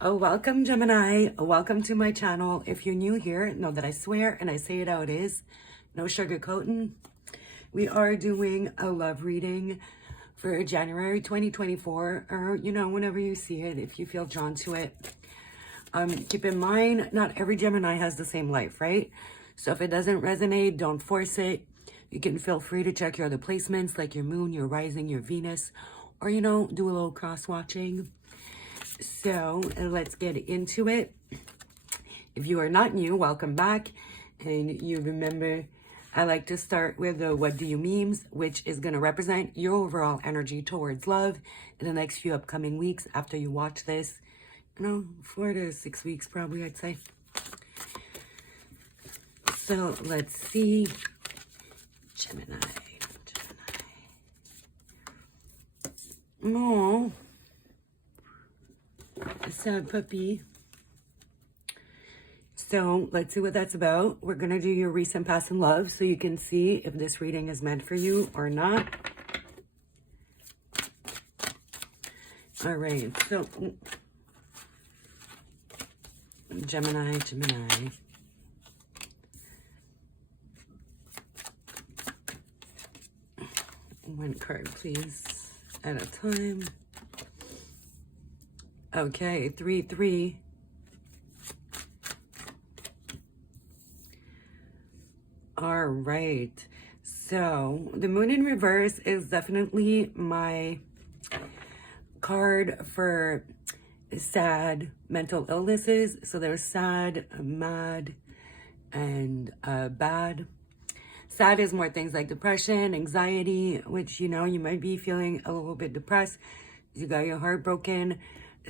Oh, welcome, Gemini. Welcome to my channel. If you're new here, know that I swear and I say it how it is. No sugarcoating. We are doing a love reading for January 2024, or, whenever you see it, if you feel drawn to it. Keep in mind, not every Gemini has the same life, right? So if it doesn't resonate, don't force it. You can feel free to check your other placements, like your moon, your rising, your Venus, or, do a little cross-watching. So let's get into it. If you are not new, welcome back. And you remember, I like to start with the what do you memes, which is going to represent your overall energy towards love in the next few upcoming weeks after you watch this. 4 to 6 weeks probably, I'd say. So let's see. Gemini. Oh, a sad puppy. So let's see what that's about. We're going to do your recent past and love so you can see if this reading is meant for you or not. All right. So Gemini. One card, please, at a time. Okay, 3-3. All right. So the moon in reverse is definitely my card for sad mental illnesses. So there's sad, mad, and bad. Sad is more things like depression, anxiety, which, you might be feeling a little bit depressed. You got your heart broken.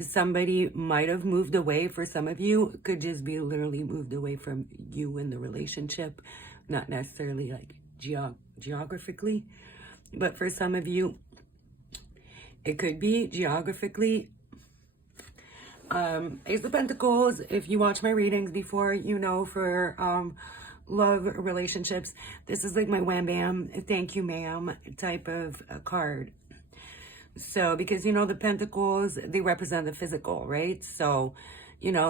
Somebody might have moved away. For some of you, could just be literally moved away from you in the relationship, not necessarily like geographically. But for some of you, it could be geographically. Ace of Pentacles, if you watch my readings before, for love relationships, this is like my wham bam, thank you ma'am type of card. So because the Pentacles, they represent the physical, right? So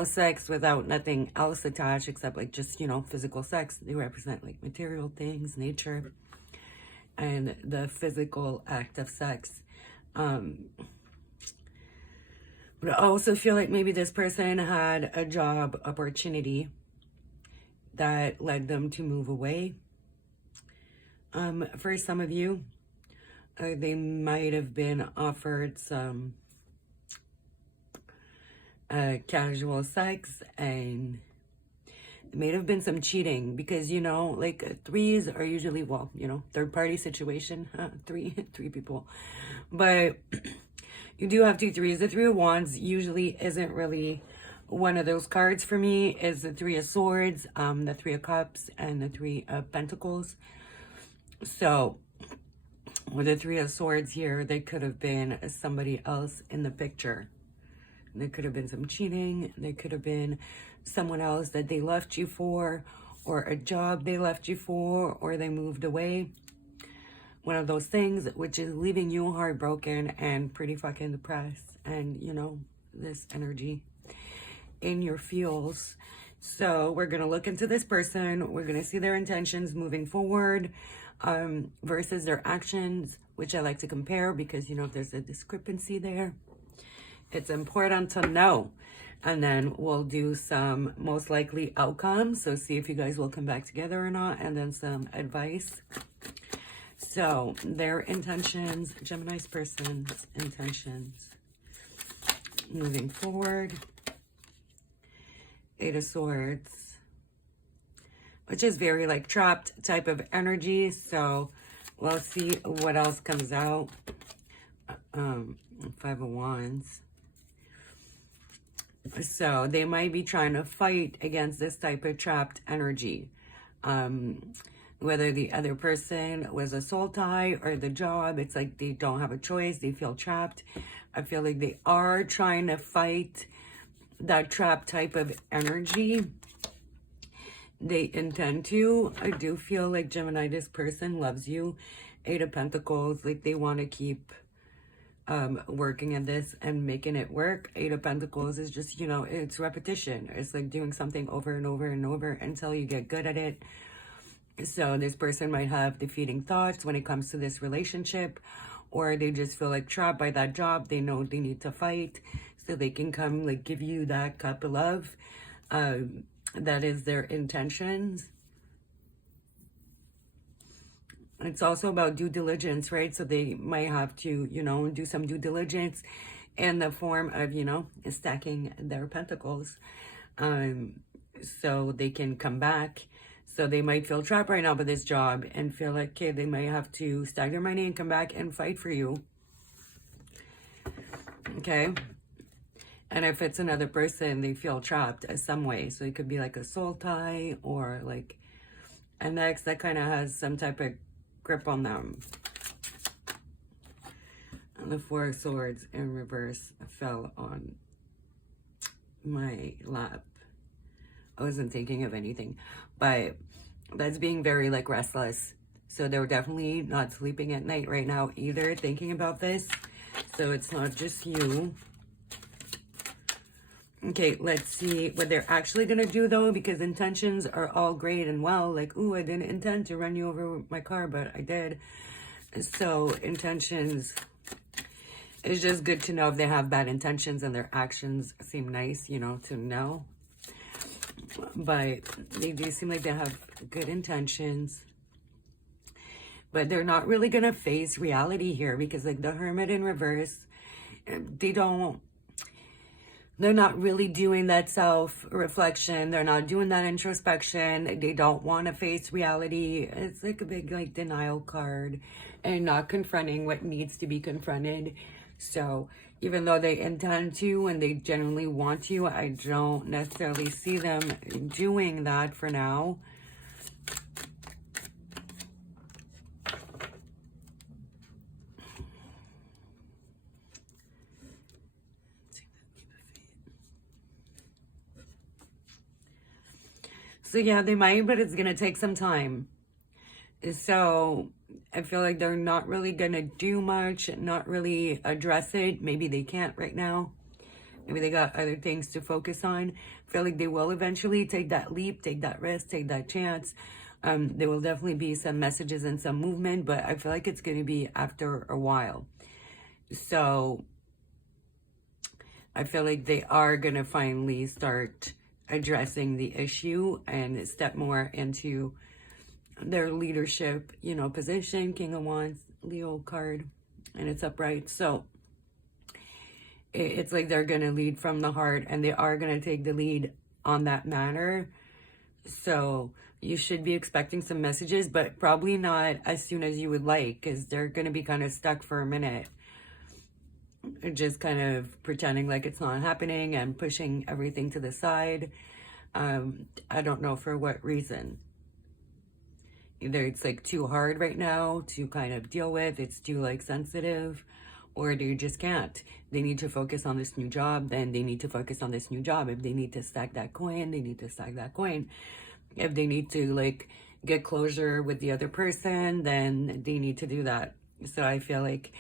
sex without nothing else attached except like just physical sex. They represent like material things, nature, and the physical act of sex. But I also feel like maybe this person had a job opportunity that led them to move away. For some of you, they might have been offered some casual sex, and it may have been some cheating because, like threes are usually, third party situation, three people. But you do have 2 threes. The 3 of Wands usually isn't really one of those cards for me. Is the 3 of Swords, the 3 of Cups, and the 3 of Pentacles. So with the 3 of Swords here, they could have been somebody else in the picture. There could have been some cheating. There could have been someone else that they left you for, or a job they left you for, or they moved away. One of those things, which is leaving you heartbroken and pretty fucking depressed. And, this energy in your feels. So we're going to look into this person. We're going to see their intentions moving forward versus their actions, which I like to compare because, if there's a discrepancy there, it's important to know. And then we'll do some most likely outcomes. So see if you guys will come back together or not. And then some advice. So their intentions, Gemini's person's intentions moving forward. 8 of Swords, which is very like trapped type of energy. So we'll see what else comes out. 5 of Wands. So they might be trying to fight against this type of trapped energy. Whether the other person was a soul tie or the job, it's like they don't have a choice. They feel trapped. I feel like they are trying to fight that trap type of energy. They intend to. I do feel like, Gemini, this person loves you. 8 of Pentacles, like they want to keep working at this and making it work. Eight of Pentacles is just, you know, it's repetition. It's like doing something over and over and over until you get good at it. So this person might have defeating thoughts when it comes to this relationship, or they just feel like trapped by that job. They know they need to fight so they can come like give you that cup of love. That is their intentions. It's also about due diligence, right? So they might have to, you know, do some due diligence in the form of, you know, stacking their pentacles, so they can come back. So they might feel trapped right now by this job and feel like, okay, they might have to stack their money and come back and fight for you. Okay. And if it's another person, they feel trapped in some way. So it could be like a soul tie or like an ex that kind of has some type of grip on them. And the Four of Swords in reverse fell on my lap. I wasn't thinking of anything, but that's being very like restless. So they're definitely not sleeping at night right now either, thinking about this. So it's not just you. Okay, let's see what they're actually going to do, though, because intentions are all great and well. Like, ooh, I didn't intend to run you over with my car, but I did. So intentions, it's just good to know if they have bad intentions, and their actions seem nice, you know, to know. But they do seem like they have good intentions. But they're not really going to face reality here because, like, the Hermit in reverse, they're not really doing that self-reflection. They're not doing that introspection. They don't want to face reality. It's like a big, like, denial card and not confronting what needs to be confronted. So even though they intend to and they genuinely want to, I don't necessarily see them doing that for now. So yeah, they might, but it's going to take some time. So I feel like they're not really going to do much, not really address it. Maybe they can't right now. Maybe they got other things to focus on. I feel like they will eventually take that leap, take that risk, take that chance. There will definitely be some messages and some movement, but I feel like it's going to be after a while. So I feel like they are going to finally start addressing the issue and step more into their leadership, you know, position. King of Wands, Leo card, and it's upright. So it's like they're going to lead from the heart, and they are going to take the lead on that matter. So you should be expecting some messages, but probably not as soon as you would like, because they're going to be kind of stuck for a minute, just kind of pretending like it's not happening and pushing everything to the side. I don't know for what reason. Either it's like too hard right now to kind of deal with, it's too like sensitive, or they just can't. They need to focus on this new job, then they need to focus on this new job. If they need to stack that coin, they need to stack that coin. If they need to like get closure with the other person, then they need to do that. So I feel like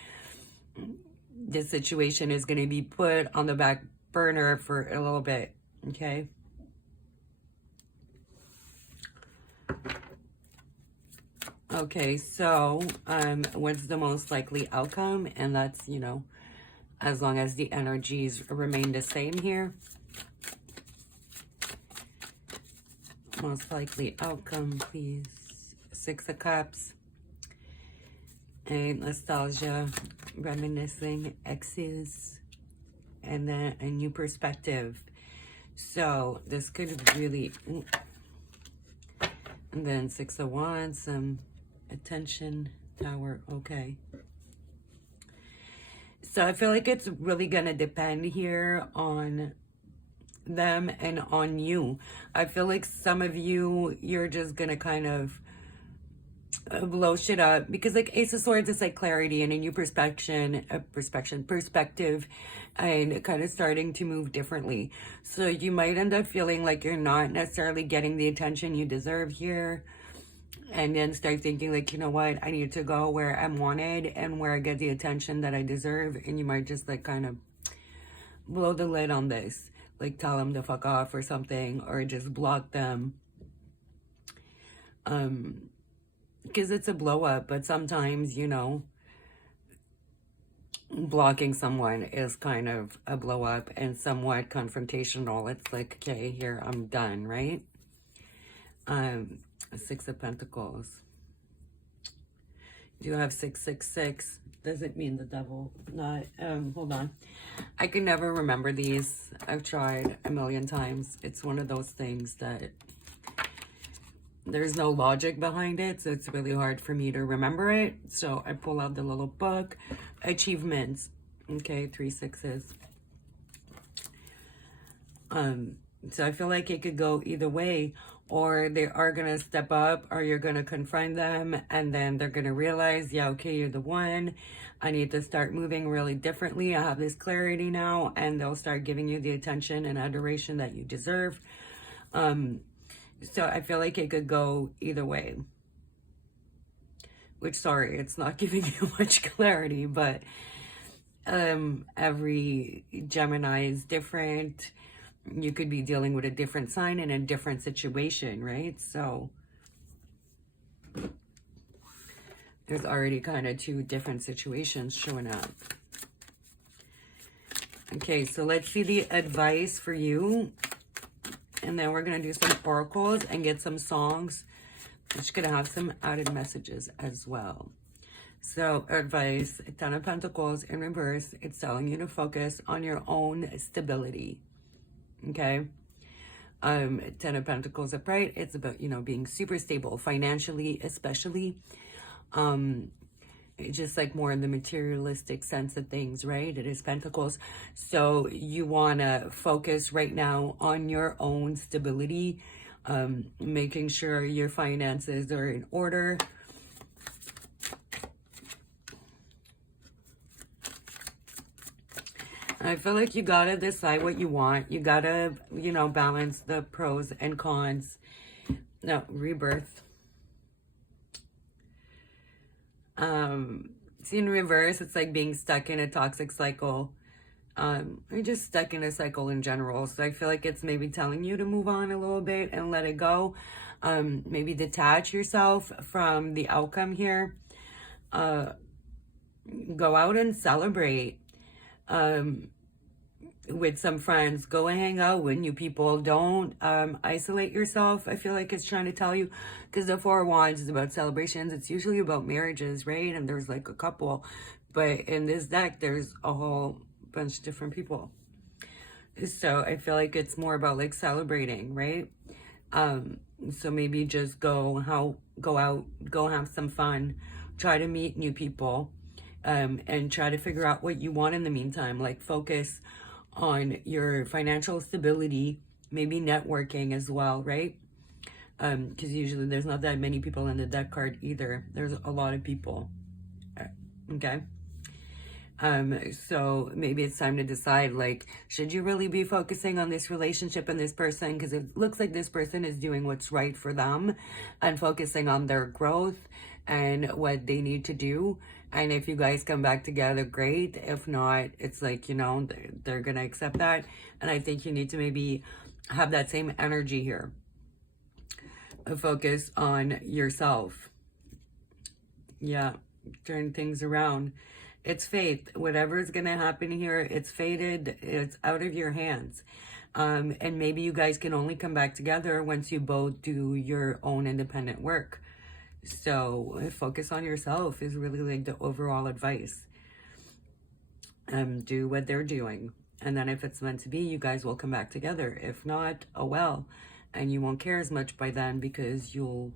this situation is going to be put on the back burner for a little bit, okay? Okay, so what's the most likely outcome? And that's, you know, as long as the energies remain the same here. Most likely outcome, please. Six of Cups. And nostalgia, reminiscing, exes, and then a new perspective. So this could really... And then Six of Wands, some attention, Tower, okay. So I feel like it's really going to depend here on them and on you. I feel like some of you, you're just going to kind of blow shit up, because like Ace of Swords is like clarity and a new perspective, and kind of starting to move differently. So you might end up feeling like you're not necessarily getting the attention you deserve here. and then start thinking like, you know what, I need to go where I'm wanted and where I get the attention that I deserve. And you might just like kind of blow the lid on this, like tell them to fuck off or something, or just block them, because it's a blow up. But sometimes, you know, blocking someone is kind of a blow up and somewhat confrontational. It's like, okay, here, I'm done, right? Six of Pentacles. You have 666. Doesn't mean the devil. Not, hold on. I can never remember these. I've tried a million times. It's one of those things that there's no logic behind it, so it's really hard for me to remember it. So I pull out the little book. Achievements. Okay, 3 6s. So I feel like it could go either way, or they are going to step up, or you're going to confront them, and then they're going to realize, yeah, okay, you're the one. I need to start moving really differently. I have this clarity now, and they'll start giving you the attention and adoration that you deserve. So I feel like it could go either way. Which, sorry, it's not giving you much clarity, but every Gemini is different. You could be dealing with a different sign in a different situation, right? So there's already kind of 2 different situations showing up. Okay, so let's see the advice for you. And then we're going to do some oracles and get some songs. I'm just going to have some added messages as well. So advice, 10 of Pentacles in reverse. It's telling you to focus on your own stability. Okay. 10 of Pentacles upright. It's about, you know, being super stable financially, especially. It's just like more in the materialistic sense of things, right? It is Pentacles. So you want to focus right now on your own stability, making sure your finances are in order. I feel like you gotta decide what you want. You gotta, you know, balance the pros and cons. No, rebirth. See, in reverse, it's like being stuck in a toxic cycle. Or just stuck in a cycle in general. So I feel like it's maybe telling you to move on a little bit and let it go. Maybe detach yourself from the outcome here. Go out and celebrate. With some friends, go and hang out with new people. Don't isolate yourself. I feel like it's trying to tell you, because the 4 of Wands is about celebrations. It's usually about marriages, right? And there's like a couple, but in this deck there's a whole bunch of different people. So I feel like it's more about like celebrating, right? So maybe just go out, go have some fun, try to meet new people, and try to figure out what you want in the meantime. Like focus on your financial stability, maybe networking as well, right? Because usually there's not that many people in the deck card either. There's a lot of people. Okay. So maybe it's time to decide, like, should you really be focusing on this relationship and this person? Because it looks like this person is doing what's right for them and focusing on their growth and what they need to do. And if you guys come back together, great. If not, it's like, you know, they're going to accept that. And I think you need to maybe have that same energy here. Focus on yourself. Yeah, turn things around. It's fate. Whatever's going to happen here, it's fated. It's out of your hands. And maybe you guys can only come back together once you both do your own independent work. So focus on yourself is really like the overall advice. Do what they're doing. And then if it's meant to be, you guys will come back together. If not, oh well. And you won't care as much by then because you'll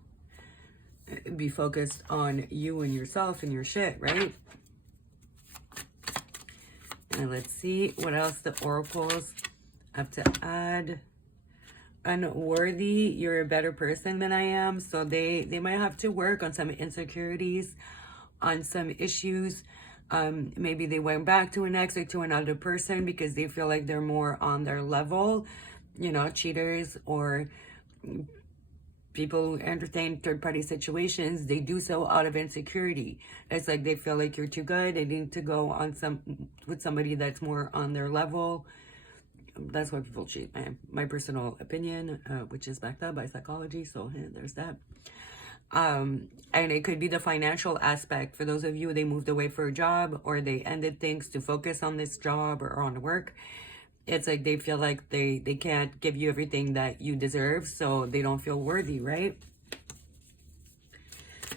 be focused on you and yourself and your shit, right? And let's see what else the oracles have to add. Unworthy, you're a better person than I am. So they might have to work on some insecurities, on some issues. Maybe they went back to an ex or to another person because they feel like they're more on their level, you know, cheaters or people who entertain third-party situations, they do so out of insecurity. It's like they feel like you're too good. They need to go on with somebody that's more on their level. That's why people cheat. My personal opinion, which is backed up by psychology. So there's that. And it could be the financial aspect. For those of you, they moved away for a job, or they ended things to focus on this job or on work. It's like they feel like they can't give you everything that you deserve, so they don't feel worthy, right?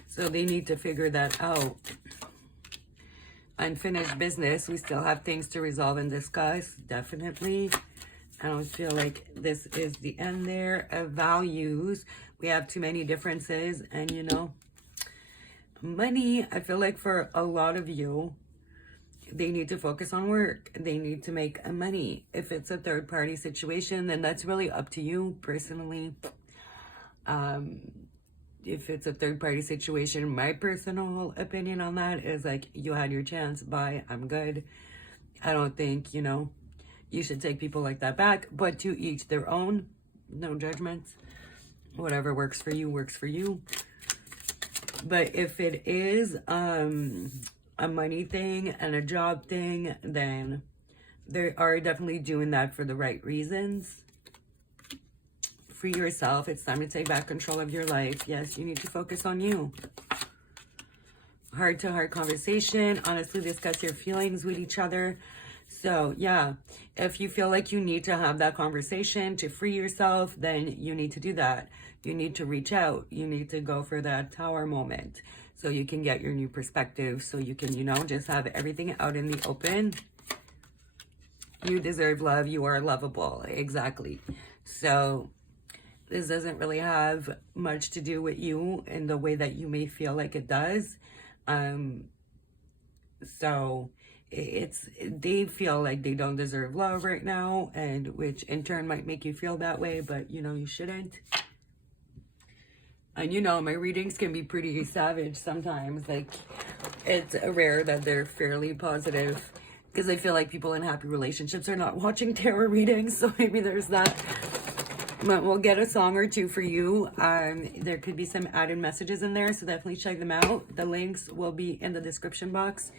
So they need to figure that out. Unfinished business. We still have things to resolve and discuss, definitely. I don't feel like this is the end there. Of values, we have too many differences. And, you know, money, I feel like for a lot of you, they need to focus on work. They need to make money. If it's a third-party situation, then that's really up to you personally. If it's a third-party situation, my personal opinion on that is like, you had your chance. Bye. I'm good. I don't think, you know, you should take people like that back. But to each their own. No judgments. Whatever works for you, works for you. But if it is a money thing and a job thing, then they are definitely doing that for the right reasons. Free yourself. It's time to take back control of your life. Yes, you need to focus on you. Heart-to-heart conversation. Honestly discuss your feelings with each other. So, yeah, if you feel like you need to have that conversation to free yourself, then you need to do that. You need to reach out. You need to go for that tower moment so you can get your new perspective, so you can, you know, just have everything out in the open. You deserve love. You are lovable. Exactly. So this doesn't really have much to do with you in the way that you may feel like it does. So they feel like they don't deserve love right now, and which in turn might make you feel that way, but you know, you shouldn't. And you know, my readings can be pretty savage sometimes. Like, it's rare that they're fairly positive, because I feel like people in happy relationships are not watching tarot readings, so maybe there's that. But we'll get a song or two for you. There could be some added messages in there, so definitely check them out. The links will be in the description box,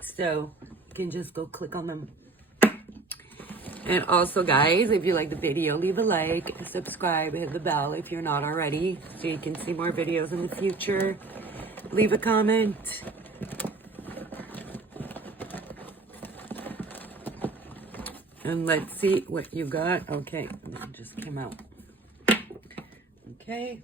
so you can just go click on them. And also, guys, if you like the video, leave a like, subscribe, hit the bell if you're not already, so you can see more videos in the future. Leave a comment. And let's see what you got. Okay, it just came out. Okay.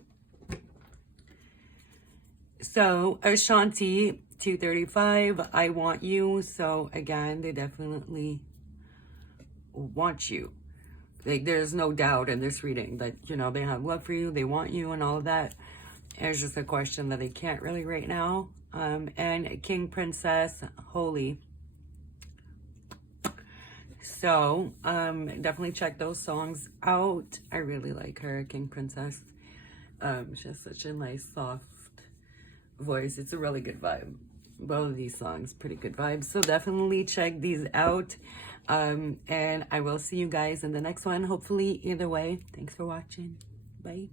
So, Ashanti, 235, I want you. So, again, they definitely want you. Like, there's no doubt in this reading that, you know, they have love for you, they want you and all of that. It's just a question that they can't really right now. And King, Princess, Holy. So, definitely check those songs out. I really like her, King, Princess. She has such a nice, soft voice. It's a really good vibe. Both of these songs, pretty good vibes. So definitely check these out. And I will see you guys in the next one. Hopefully, either way. Thanks for watching. Bye.